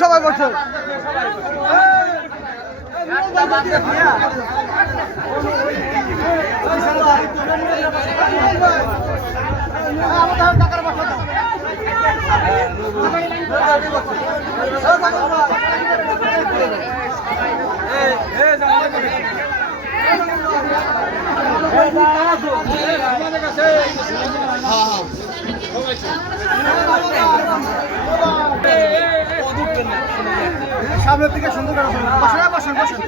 সবাই বসে সামনের দিকে সুন্দর করে বসেন বসেন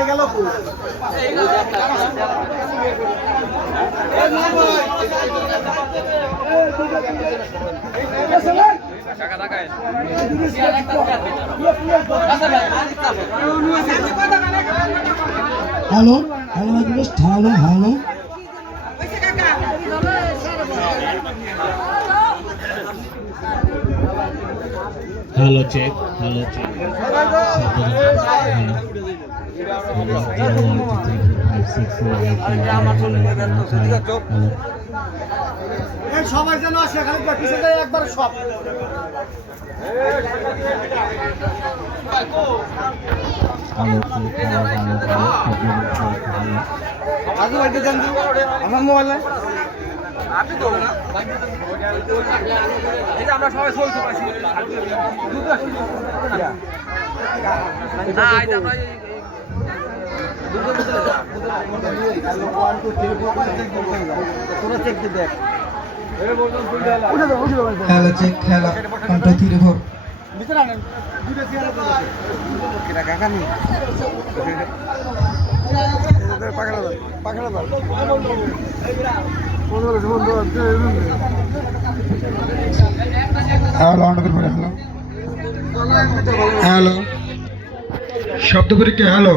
গেল hello hello hello hello hello check সবাই যেন আসে খালি পিছনে একবার সব আমার মোবাইল নাই আপনি তো না এটা আমরা সবাই চলতে পারছি না এটা আমরা খেলা চেক খেলা কন্ট্রোল 3 4 ভিতরে আনেন দুটো চেয়ার এটা কাকা নি পাকড়া দাও হ্যালো অন করে হ্যালো হ্যালো শব্দ পরীক্ষা হ্যালো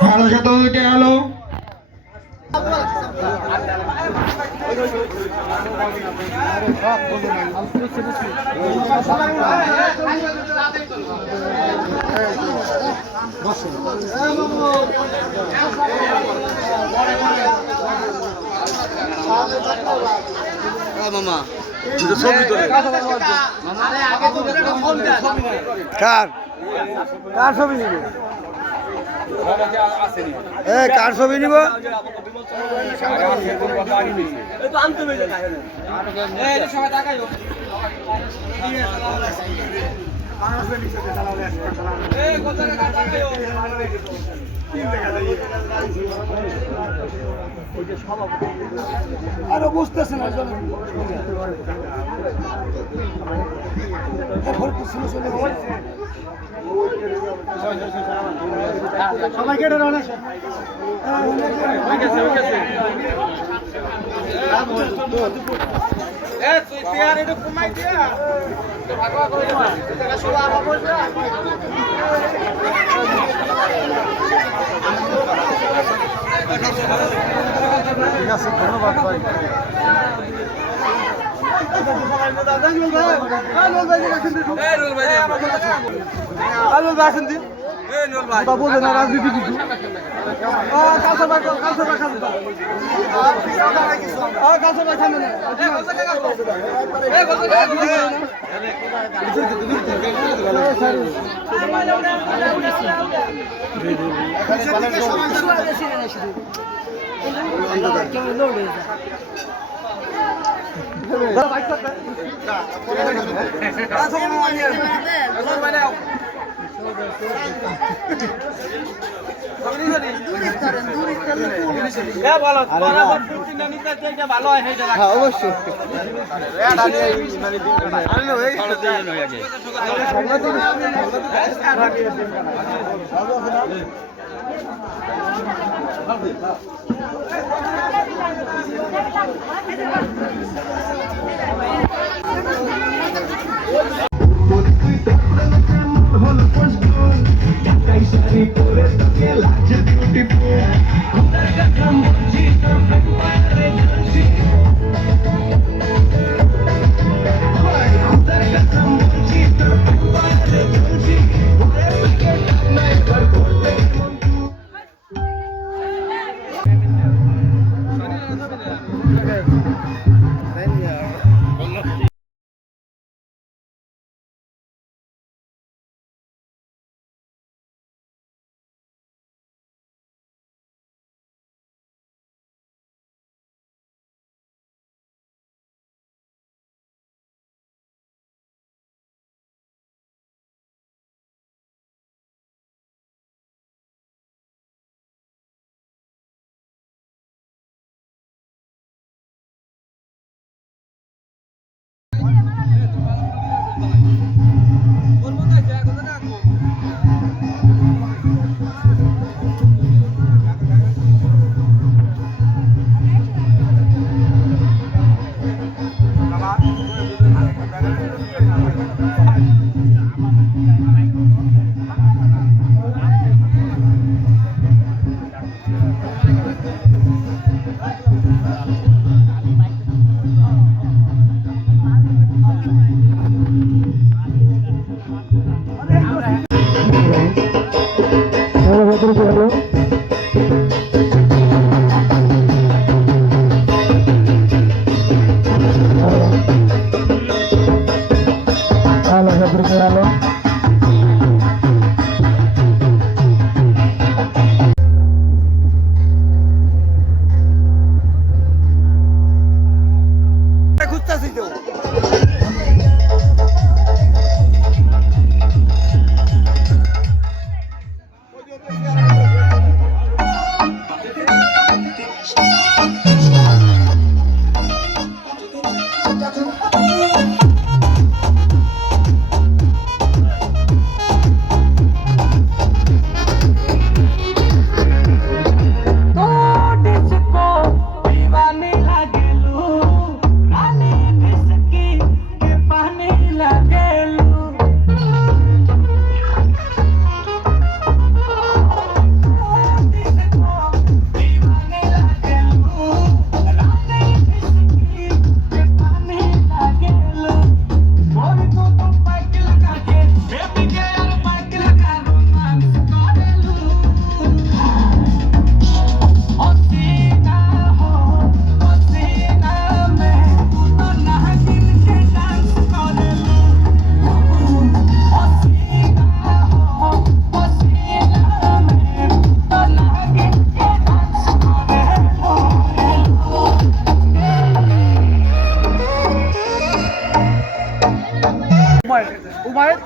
হ্যালো শব্দ পরীক্ষা হ্যালো বসো মামা ছবি তোলে কার কার ছবি নিবে কার ছবি নিব আরো বুঝতেছে না সবাই কেটে রওনা তুই পেয়ার একটু কমাই দিয়া ঠিক আছে ধন্যবাদ ভাই বোঝে না রাজনীতি কিছু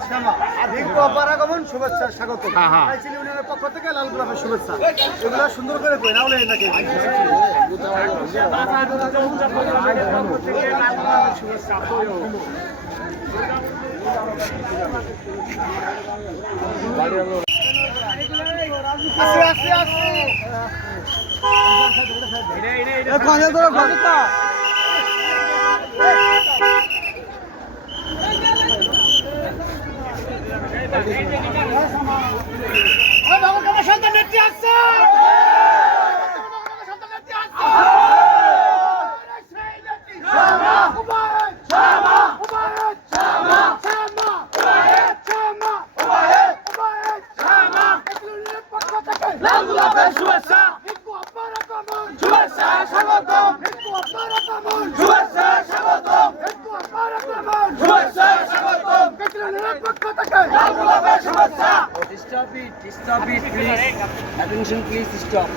শ্যামা আর হিন্দু অব্বার আগমন শুভেচ্ছা স্বাগত রাইচিল ইউনিয়নের পক্ষ থেকে লাল গোলাপের শুভেচ্ছা এগুলো সুন্দর করে কই না হলে নাকি Stop it, please. Attention, please stop.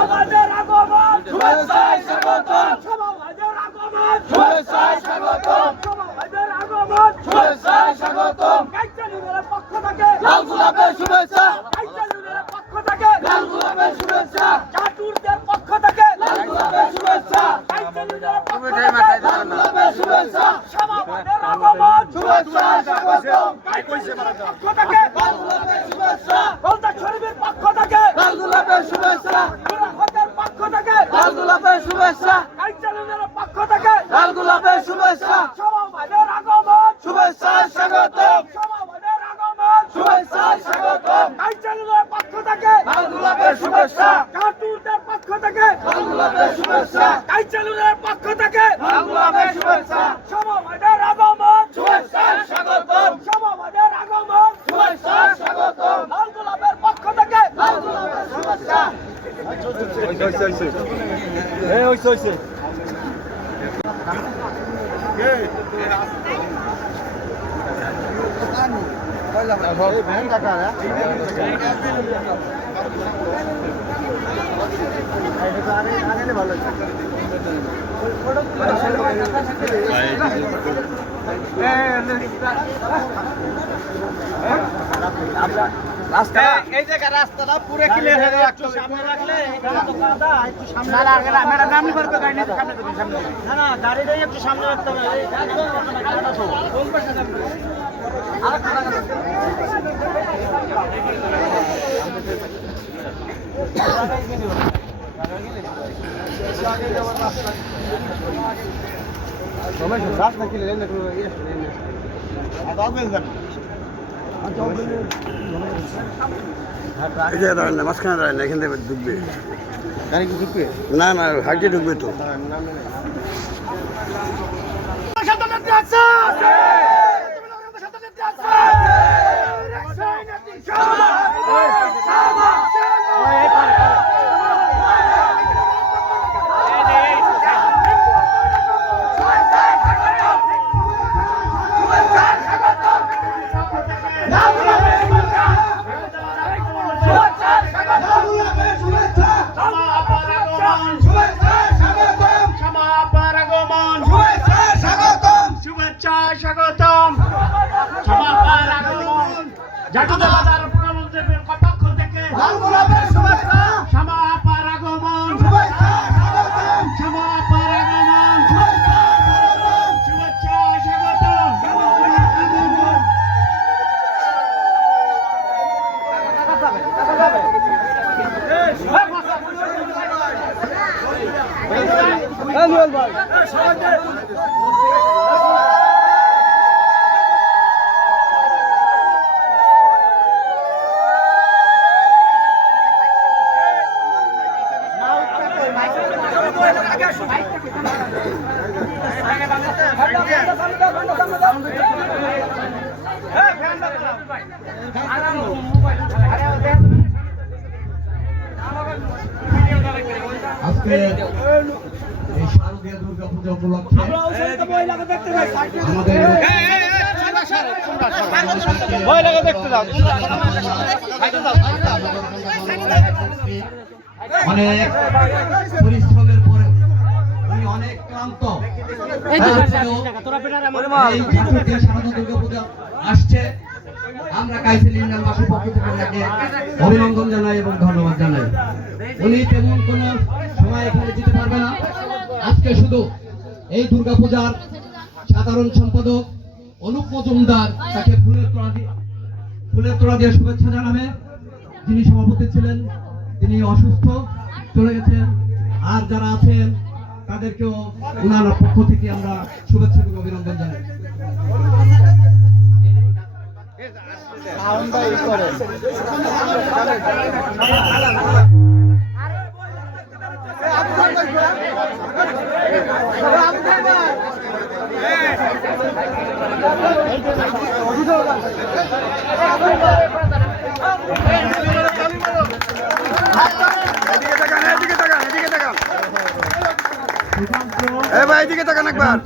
সমাজের আগমন শুভেচ্ছায় স্বাগতম সমাজের আগমন শুভেচ্ছায় স্বাগতম সমাজের আগমন শুভেচ্ছায় স্বাগতম কাইচালুদের পক্ষ থেকে লাল গোলাপের শুভেচ্ছা কাইচালুদের পক্ষ থেকে লাল গোলাপের শুভেচ্ছা চাটুরদের পক্ষ থেকে লাল গোলাপের শুভেচ্ছা কাইচালুদের পক্ষ থেকে লাল গোলাপের শুভেচ্ছা সমাজের আগমন শুভেচ্ছায় স্বাগতম কাইচালুদের পক্ষ থেকে লাল গোলাপের শুভেচ্ছা বলতা শরীফের পক্ষ থেকে লাল গোলাপের শুভেচ্ছা পক্ষ থেকে লাল গোলাপের শুভেচ্ছা কাইচালুদের পক্ষ থেকে লাল গোলাপের শুভেচ্ছা সমাজের আগমন শুভেচ্ছায় স্বাগতম সমাজের আগমন শুভেচ্ছায় স্বাগতম কাইচালুদের পক্ষ থেকে লাল গোলাপের শুভেচ্ছা কাটুরদের পক্ষ থেকে লাল গোলাপের শুভেচ্ছা কাইচালুদের পক্ষ থেকে লাল গোলাপের শুভেচ্ছা সমাজের আগমন শুভেচ্ছায় স্বাগতম সমাজের আগমন শুভেচ্ছায় স্বাগতম লাল গোলাপের পক্ষ থেকে লাল গোলাপের শুভেচ্ছা এই জায়গা রাস্তাটা পুরো ক্লিয়ার হয়ে গেল একটু সামনে রাখলে একটু সামনে ম্যাডাম নামনি করবে গাড়ি নিয়ে সামনে করবে সামনে না না গাড়িটাই একটু সামনে রাখতে হবে রাস্তা ক্লিয়ার মাঝখানে দাঁড়ায় না এখান থেকে ঢুকবে গাড়ি কি ঢুকবে না না হাইটে ঢুকবে তো স্বাগতম সমাপার আগমন জাটুদা বাজার প্রধানমন্ত্রীর পক্ষ থেকে লাল গোলাপের শুভেচ্ছা সমাপার আগমন শুভেচ্ছা স্বাগতম সমাপার আগমন শুভেচ্ছা স্বাগতম আজকে এই শারদীয় দুর্গা পূজা উপলক্ষে আমাদের অনেক পরিশ্রমের পরে উনি অনেক ক্লান্ত শারদীয় দুর্গা পূজা আসছে। আমরা কাইসেল ইউনিয়নবাসীর পক্ষ থেকে ওনাকে অভিনন্দন জানাই এবং ধন্যবাদ জানাই। উনি তেমন কোনো সময় এখানে দিতে পারবে না। আজকে শুধু এই দুর্গাপূজার সাধারণ সম্পাদক অনুপ মজুমদার তাকে ফুলের তোড়া দিয়ে শুভেচ্ছা জানাবে। যিনি সভাপতি ছিলেন তিনি অসুস্থ চলে গেছেন। আর যারা আছেন তাদেরকেও ওনার পক্ষ থেকে আমরা শুভেচ্ছা এবং অভিনন্দন জানাই।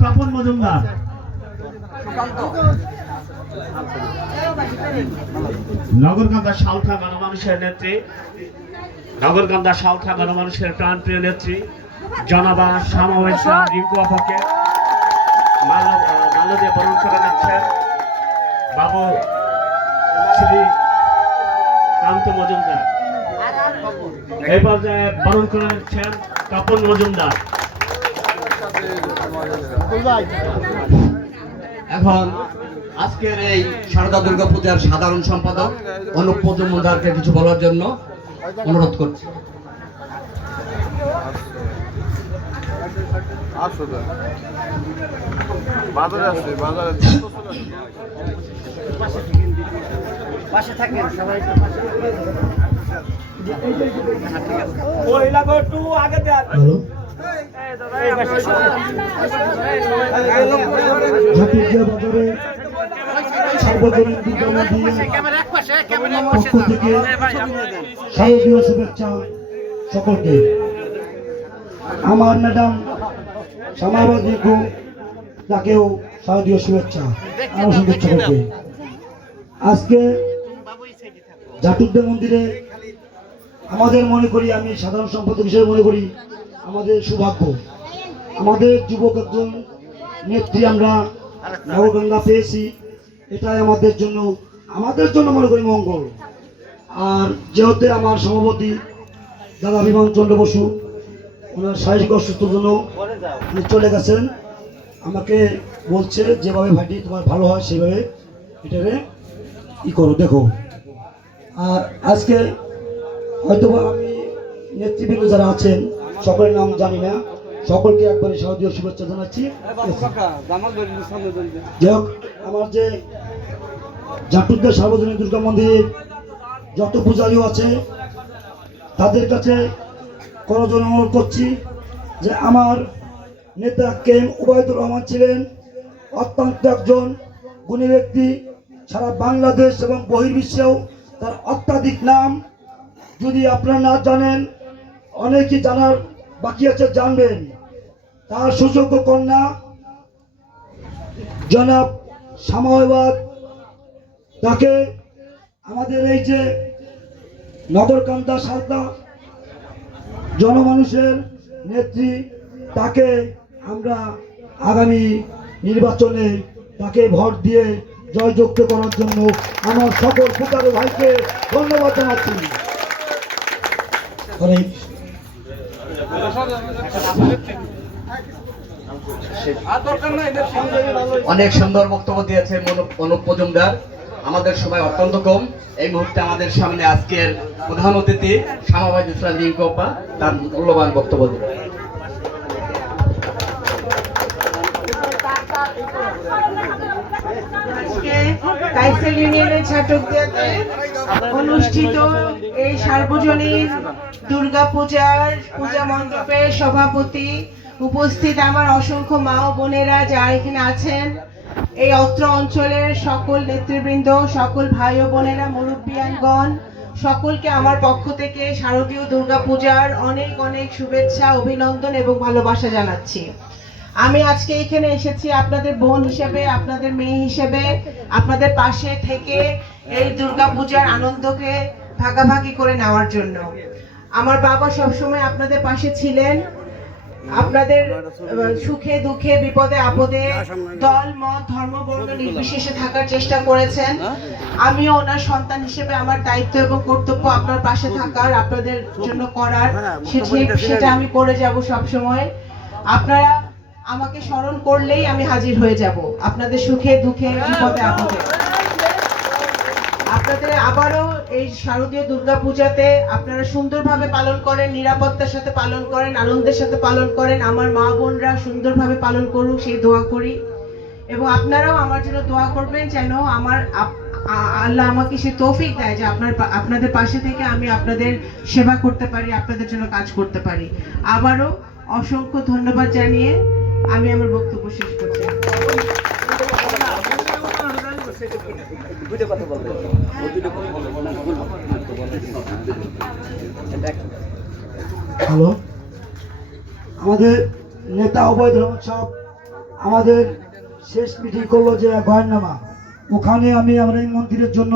তপন মজুমদার নগরকান্দা সালথা গণমানুষের নেত্রী, নগরকান্দা সালথা গণমানুষের প্রাণপ্রিয় নেত্রী জনাবা সামাওয়াজ রিঙ্কু আপাকে মাল্য দিয়ে বরণ করে নিচ্ছেন বাবু শ্রী কান্ত মজুমদার। এই পর্যায়ে বরণ করে নিচ্ছেন তপন মজুমদার। এখন আজকের এই শারদা দুর্গা পূজার সাধারণ সম্পাদক অনুপ মজুমদারকে কিছু বলার জন্য অনুরোধ করছি। পাশে থাকেন সবাই একটু আগে দেন। সার্বজনীন দুর্গা মন্দির পক্ষ থেকে শারদীয় শুভেচ্ছা সকলকে। আমার ম্যাডাম সামাওয়াজ রিঙ্কু তাকেও শারদীয় শুভেচ্ছা আরো শুভেচ্ছা করবে। আজকে জাটুদ্দে মন্দিরে আমাদের মনে করি, আমি সাধারণ সম্পাদক হিসেবে মনে করি আমাদের সৌভাগ্য, আমাদের যুবক একজন নেত্রী আমরা নবগঙ্গা পেয়েছি। এটাই আমাদের জন্য মনে করি মঙ্গল। আর যেহেতু আমার সভাপতি দাদা বিমান চন্দ্র বসু ওনার শারীরিক অসুস্থতার জন্য উনি চলে গেছেন, আমাকে বলছে যেভাবে ভাইটি তোমার ভালো হয় সেভাবে এটারে করো দেখো। আর আজকে হয়তো আমি নেতৃবৃন্দ যারা আছেন সকলের নাম জানি না, সকলকে একবারে শারদীয় শুভেচ্ছা জানাচ্ছি। যাই হোক, আমার যে জাটুদ্দে সার্বজনীন দুর্গা মন্দিরের যত পূজারীও আছে তাদের কাছে করজন অনুরোধ করছি যে আমার নেতা কেম উবায়দুর রহমান ছিলেন অত্যন্ত একজন গুণী ব্যক্তি। সারা বাংলাদেশ এবং বহির্বিশ্বেও তার অত্যাধিক নাম। যদি আপনারা না জানেন, অনেকেই জানার বাকি আছে, জানবেন। তার সুযোগ্য কন্যা জনাব সামাওয়াজ, তাকে আমাদের এই যে নগরকান্দা সালথা জনমানুষের নেত্রী, তাকে আমরা আগামী নির্বাচনে তাকে ভোট দিয়ে জয়যুক্ত করার জন্য আমার সকল ফুটারো ভাইকে ধন্যবাদ জানাচ্ছি। অনেক সুন্দর বক্তব্য দিয়েছেন অনুপ মজুমদার। আমাদের সময় অত্যন্ত কম। এই মুহূর্তে আমাদের সামনে আজকের প্রধান অতিথি সামাওয়াজ রিঙ্কু আপা তার মূল্যবান বক্তব্য দেবেন। কাইসেল ইউনিয়নের ছাত্রদের অনুষ্ঠিত এই সার্বজনীন দুর্গা পূজার পূজা মণ্ডপের সভাপতি, উপস্থিত আমার অসংখ্য মা ও বোনেরা যারা এখানে আছেন, এই অত্র অঞ্চলের সকল নেতৃবৃন্দ, সকল ভাই ও বোনেরা, মুরব্বিয়ানগণ, সকলকে আমার পক্ষ থেকে শারদীয় দুর্গাপূজার অনেক অনেক শুভেচ্ছা, অভিনন্দন এবং ভালোবাসা জানাচ্ছি। আমি আজকে এখানে এসেছি আপনাদের বোন হিসেবে, আপনাদের মেয়ে হিসেবে, আপনাদের পাশে থেকে এই দুর্গাপূজার আনন্দকে ভাগাভাগি করে নেওয়ার জন্য। আমার বাবা সবসময় আপনাদের পাশে ছিলেন, আপনাদের সুখে দুঃখে বিপদে আপদে দল মত ধর্ম বর্ণ নির্বিশেষে থাকার চেষ্টা করেছেন। আমিও ওনার সন্তান হিসেবে আমার দায়িত্ব এবং কর্তব্য আপনার পাশে থাকার, আপনাদের জন্য করার, সেটা আমি করে যাব সব সময়। আপনারা আমাকে স্মরণ করলেই আমি হাজির হয়ে যাব আপনাদের সুখে দুঃখে বিপদে আপদে। আপনাদের আবারও এই শারদীয় দুর্গাপূজাতে আপনারা সুন্দরভাবে পালন করেন, নিরাপত্তার সাথে পালন করেন, আনন্দের সাথে পালন করেন। আমার মা বোনরা সুন্দরভাবে পালন করুক সেই দোয়া করি, এবং আপনারাও আমার জন্য দোয়া করবেন যেন আল্লাহ আমাকে সে তৌফিক দেয় যে আপনাদের পাশে থেকে আমি আপনাদের সেবা করতে পারি, আপনাদের জন্য কাজ করতে পারি। আবারও অসংখ্য ধন্যবাদ জানিয়ে আমি আমার বক্তব্য শেষ করছি। হ্যালো, আমাদের নেতা অবৈধ সব আমাদের শেষ মিটিং করলো যে গয়নামা, ওখানে আমি আমার এই মন্দিরের জন্য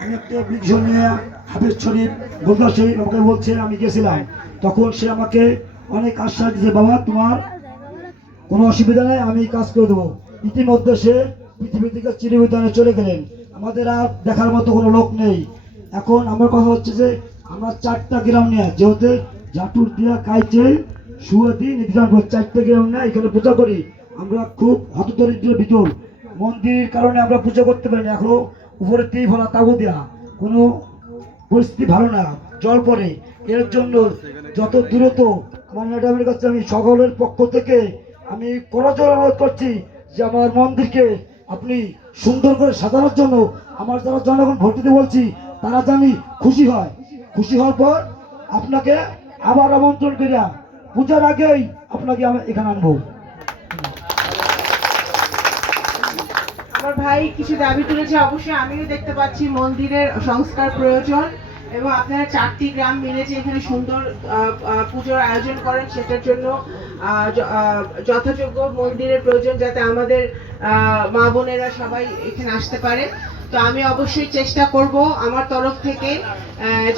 আমি একটা বিঘ্ন নিয়ে হাফিজ শরীফ গোলদার শরীফ আমাকে বলছে, আমি গেছিলাম তখন সে আমাকে অনেক আশ্বাস দিয়েছে, বাবা তোমার কোনো অসুবিধা নেই, আমি কাজ করে দেবো। ইতিমধ্যে সে পৃথিবী থেকে চিরবিদানে চলে গেলেন, আমাদের আর দেখার মতো কোনো লোক নেই। এখন আমার কথা হচ্ছে যে আমরা 4টা গ্রাম নিয়ে, যেহেতু জাটুর দিয়া কাইচেল সুয়াদি নির্ধারণ 4টা গ্রাম নিয়ে এখানে পূজা করি। আমরা খুব হতদরিদ্র ভিতর, মন্দিরের কারণে আমরা পূজা করতে পারি না, এখনো উপরে তীর ভরা তাবু দেওয়া, কোনো পরিস্থিতি ভালো না, জল পড়ে। এর জন্য যত দ্রুত আমার ম্যাডামের কাছে আমি সকলের পক্ষ থেকে আমি করজোড়ে অনুরোধ করছি যে আমার মন্দিরকে আপনি সুন্দর করে সাজানোর জন্য আমার যারা জনগণ ভোট দিতে বলছি তারা জানি খুশি হয়। খুশি হওয়ার পর আপনাকে আবার আমন্ত্রণ করিয়া পূজার আগেই আপনাকে আমি এখানে আনবো। আমার ভাই কিছু দাবি তুলেছে, অবশ্যই আমিও দেখতে পাচ্ছি মন্দিরের সংস্কার প্রয়োজন, এবং আপনারা 4টি গ্রাম মিলে যে এখানে সুন্দর পুজোর আয়োজন করেন সেটার জন্য যথাযোগ্য মন্দিরের প্রয়োজন, যাতে আমাদের মা বোনেরা সবাই এখানে আসতে পারে। তো আমি অবশ্যই চেষ্টা করব আমার তরফ থেকে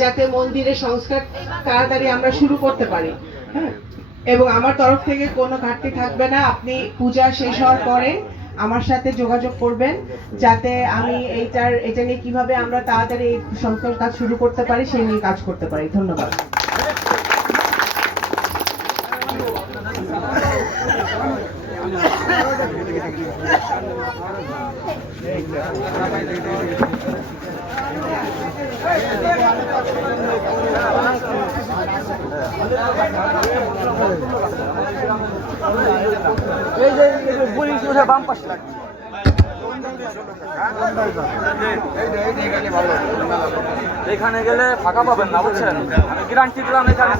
যাতে মন্দিরের সংস্কার তাড়াতাড়ি আমরা শুরু করতে পারি, হ্যাঁ, এবং আমার তরফ থেকে কোনো ঘাটতি থাকবে না। আপনি পূজা শেষ হওয়ার পরে আমার সাথে যোগাযোগ করবেন যাতে আমি এটা নিয়ে কিভাবে আমরা তাড়াতাড়ি এই সংস্কার কাজ শুরু করতে পারি সেই নিয়ে কাজ করতে পারি। ধন্যবাদ। বাম পাশে এখানে গেলে ফাঁকা পাবেন না, বুঝছেন? আমি গ্যারান্টি দিলাম এখানে।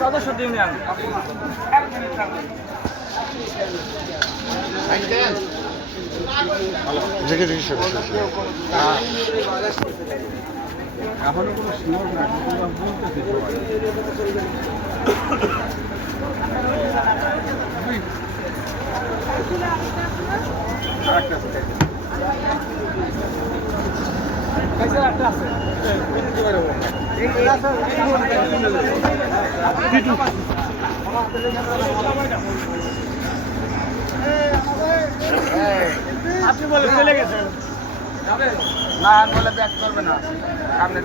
সদস্য ইউনিয়ন আপনি বলে চলে গেছেন না, বলে ব্যাক করবে না, সামনে